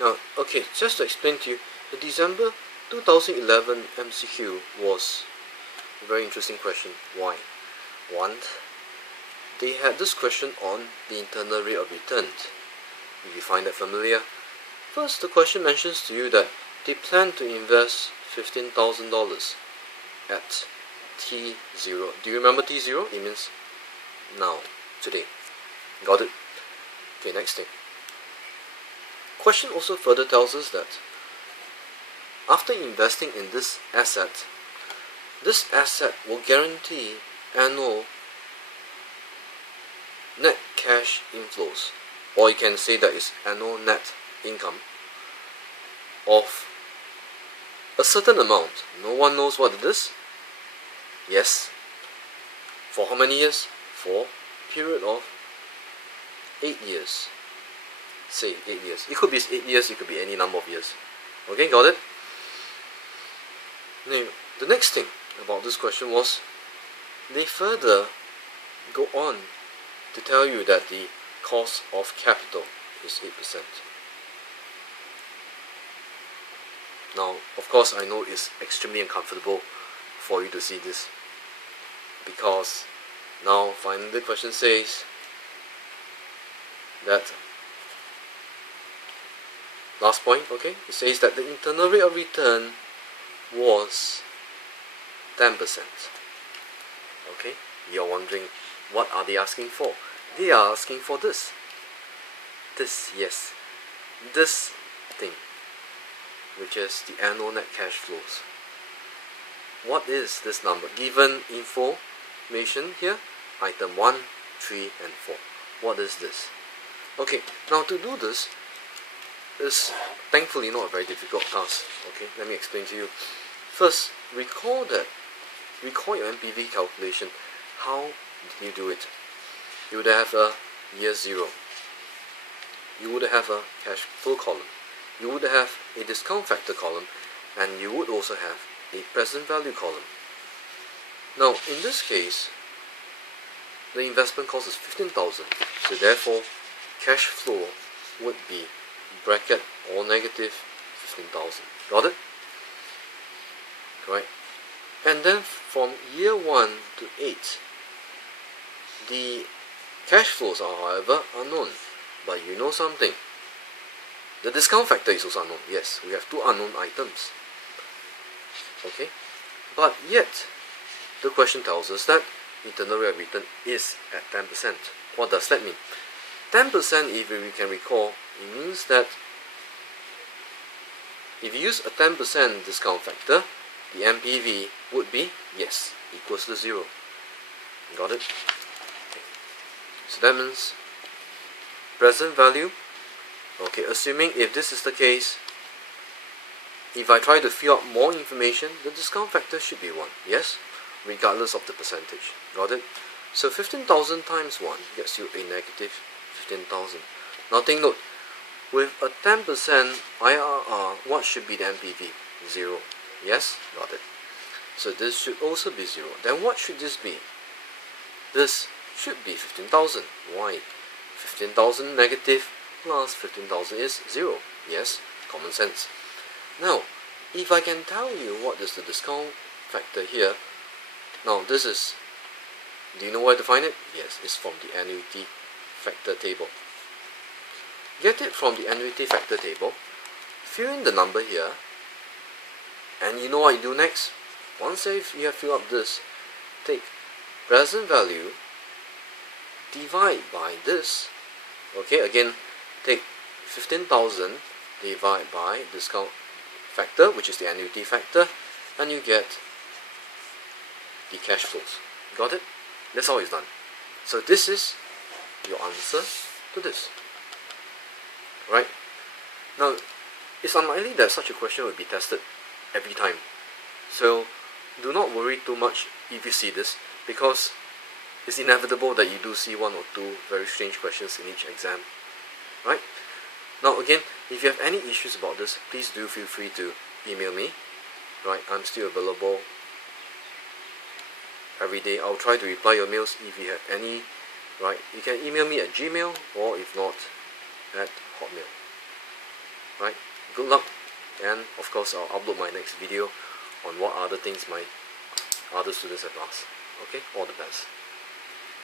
Now, okay, just to explain to you, the December 2011 MCQ was a very interesting question. Why? One, they had this question on the internal rate of return. If you find that familiar, first the question mentions to you that they plan to invest $15,000 at T0. Do you remember T0? It means now, today. Got it? Okay, next thing. Question also further tells us that after investing in this asset will guarantee annual net cash inflows, or you can say that is annual net income of a certain amount. No one knows what it is. Yes. For how many years? For a period of 8 years. Say 8 years. It could be 8 years, it could be any number of years. Okay, got it? Now, the next thing about this question was, they further go on to tell you that the cost of capital is 8%. Now, of course, I know it's extremely uncomfortable for you to see this, because now finally the question says that, last point, okay, it says that the internal rate of return was 10%. Okay, you're wondering, what are they asking for? They are asking for this. Yes, this thing, which is the annual net cash flows. What is this number? Given information here, item 1, 3, and 4. What is this? Okay, now to do this is thankfully not a very difficult task. Okay, let me explain to you. First, recall your MPV calculation. How did you do it? You would have a year 0. You would have a cash flow column. You would have a discount factor column, and you would also have a present value column. Now, in this case, the investment cost is 15,000. So therefore, cash flow would be bracket or negative 15,000. Got it? Right. And then from year 1 to 8, the cash flows are, however, unknown. But you know something. The discount factor is also unknown. Yes, we have 2 unknown items. Okay. But yet, the question tells us that internal rate of return is at 10%. What does that mean? 10%, if we can recall, it means that if you use a 10% discount factor, the MPV would be, yes, equals to 0. Got it? Okay. So that means present value. Okay, assuming if this is the case, if I try to fill out more information, the discount factor should be 1. Yes? Regardless of the percentage. Got it? So 15,000 times 1 gets you a negative 15,000. Now take note, with a 10% IRR, what should be the MPV? 0. Yes? Got it. So this should also be 0. Then what should this be? This should be 15,000. Why? 15,000 negative plus 15,000 is 0. Yes? Common sense. Now, if I can tell you what is the discount factor here, now this is, do you know where to find it? Yes, it's from the annuity factor table. Get it from the annuity factor table, fill in the number here, and you know what you do next? Once you have filled up this, take present value, divide by this. Okay, again, take 15,000, divide by discount factor, which is the annuity factor, and you get the cash flows. Got it? That's how it's done. So this is your answer to this. Right? Now, it's unlikely that such a question will be tested every time. So do not worry too much if you see this, because it's inevitable that you do see 1 or 2 very strange questions in each exam. Right? Now again, if you have any issues about this, please do feel free to email me. Right? I'm still available every day. I'll try to reply your mails if you have any. Right? You can email me at Gmail, or if not, at Hotmail. Right, good luck, and of course I'll upload my next video on what other things my other students have asked. Okay, all the best.